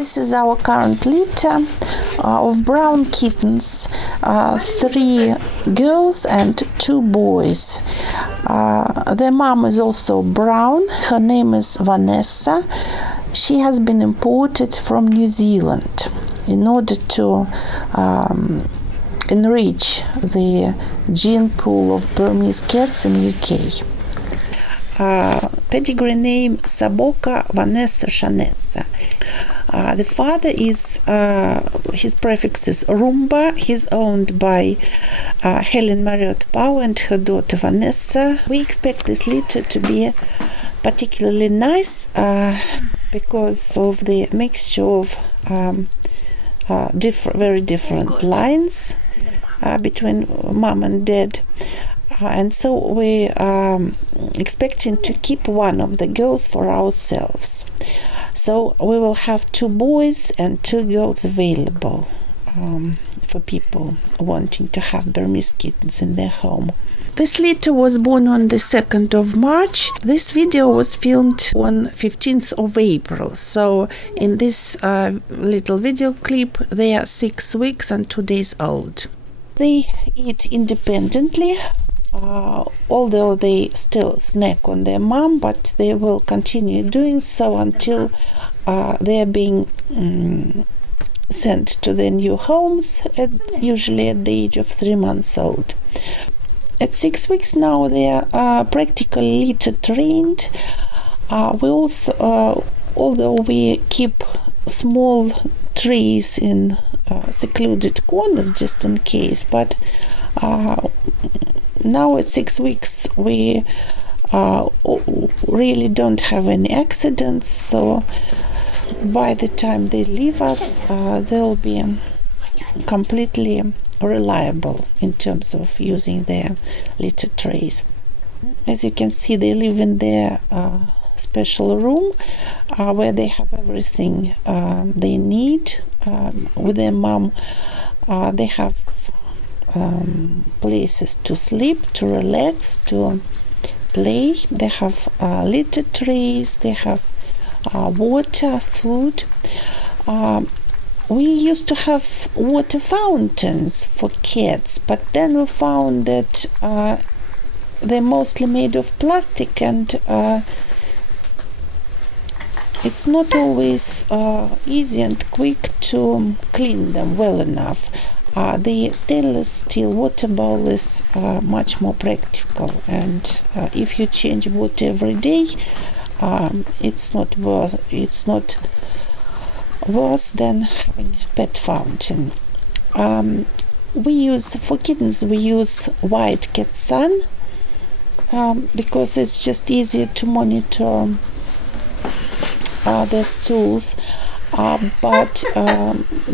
This is our current litter of brown kittens, 3 girls and 2 boys. Their mom is also brown. Her name is Vanessa. She has been imported from New Zealand in order to enrich the gene pool of Burmese cats in UK. Pedigree name Saboka Vanessa Shanessa. The father is, his prefix is Rumba. He's owned by Helen Marriott Bauer and her daughter Vanessa. We expect this litter to be particularly nice because of the mixture of very different lines between mom and dad. And so we are expecting to keep one of the girls for ourselves. So we will have 2 boys and 2 girls available for people wanting to have Burmese kittens in their home. This litter was born on the 2nd of March. This video was filmed on 15th of April. So in this little video clip, they are 6 weeks and 2 days old. They eat independently. Although they still snack on their mom, but they will continue doing so until they are being sent to their new homes, usually at the age of 3 months old. At 6 weeks now, they are practically litter trained. We also, although we keep small trees in secluded corners just in case, but now at 6 weeks we really don't have any accidents, so by the time they leave us they'll be completely reliable in terms of using their litter trays. As you can see, they live in their special room where they have everything they need. With their mom they have places to sleep, to relax, to play. They have litter trays, they have water, food. We used to have water fountains for cats, but then we found that they're mostly made of plastic and it's not always easy and quick to clean them well enough. The stainless steel water bowl is much more practical, and if you change water every day, it's not worse than having a pet fountain. For kittens we use white cat sun because it's just easier to monitor their stools. But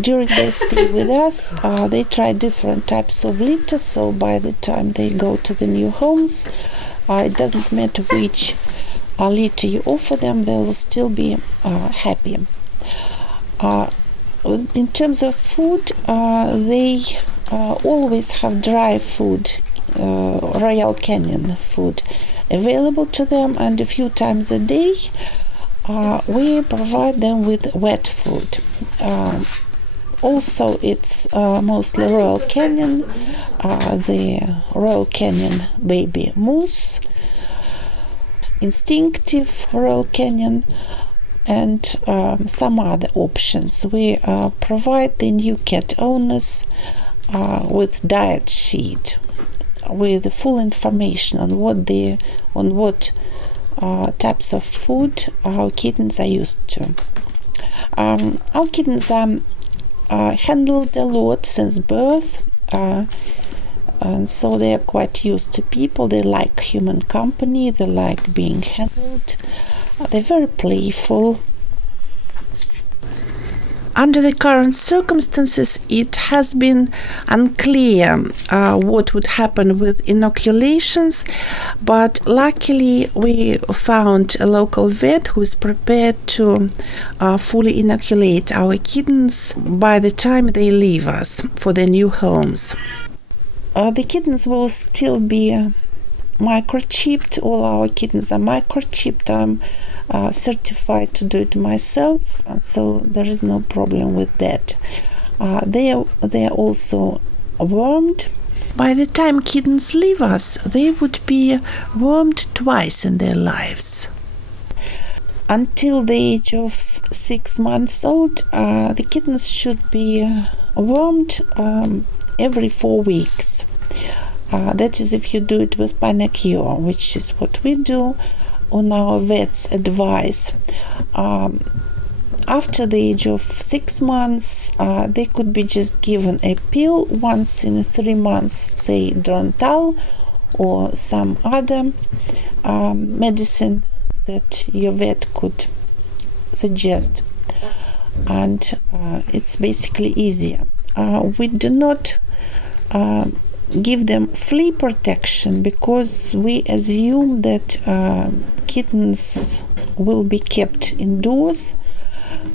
during their stay with us, they try different types of litter, so by the time they go to the new homes, it doesn't matter which litter you offer them, they will still be happy. In terms of food, they always have dry food, Royal Canyon food available to them, and a few times a day we provide them with wet food. Also, it's mostly Royal Canyon, the Royal Canyon baby moose, instinctive Royal Canyon, and some other options. We provide the new cat owners with diet sheet with full information on what types of food our kittens are used to. Our kittens are handled a lot since birth, and so they are quite used to people. They like human company, they like being handled, they're very playful. Under the current circumstances, it has been unclear what would happen with inoculations, but luckily we found a local vet who is prepared to fully inoculate our kittens by the time they leave us for their new homes. The kittens will still be microchipped. All our kittens are microchipped. I'm certified to do it myself, so there is no problem with that. They are also wormed. By the time kittens leave us, they would be wormed twice in their lives. Until the age of 6 months old, the kittens should be wormed every 4 weeks. That is if you do it with panacure, which is what we do on our vet's advice. After the age of 6 months, they could be just given a pill once in 3 months, say Drontal or some other medicine that your vet could suggest, and it's basically easier. We do not give them flea protection because we assume that kittens will be kept indoors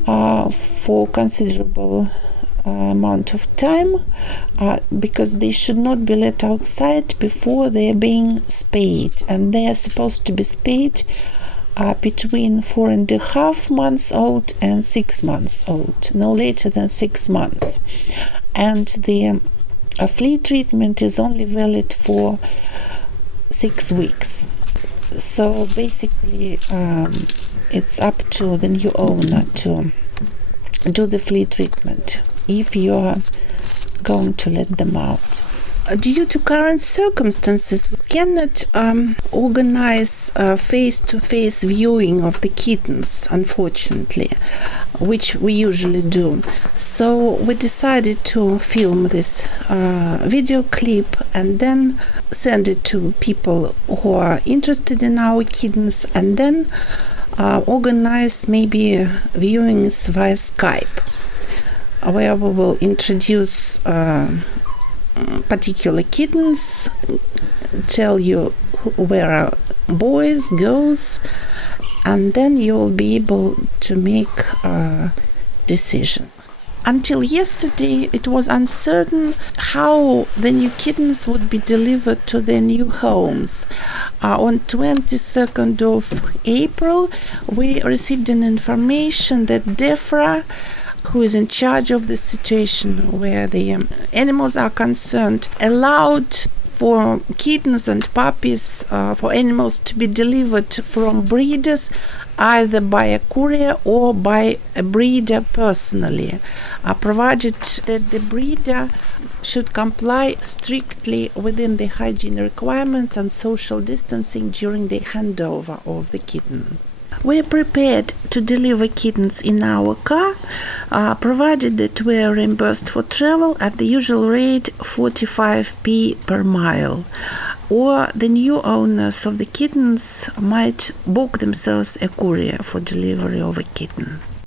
for considerable amount of time, because they should not be let outside before they are being spayed, and they are supposed to be spayed between 4.5 months old and 6 months old, no later than 6 months. And the flea treatment is only valid for 6 weeks. So basically it's up to the new owner to do the flea treatment if you are going to let them out. Due to current circumstances, we cannot organize face-to-face viewing of the kittens, unfortunately, which we usually do. So we decided to film this video clip and then send it to people who are interested in our kittens, and then organize maybe viewings via Skype, where we will introduce particular kittens, tell you where are boys, girls, and then you will be able to make a decision. Until yesterday, it was uncertain how the new kittens would be delivered to their new homes. On 22nd of April, we received an information that DEFRA, who is in charge of the situation where the animals are concerned, allowed for kittens and puppies, for animals to be delivered from breeders either by a courier or by a breeder personally, provided that the breeder should comply strictly within the hygiene requirements and social distancing during the handover of the kitten. We are prepared to deliver kittens in our car, provided that we are reimbursed for travel at the usual rate 45p per mile. Or the new owners of the kittens might book themselves a courier for delivery of a kitten.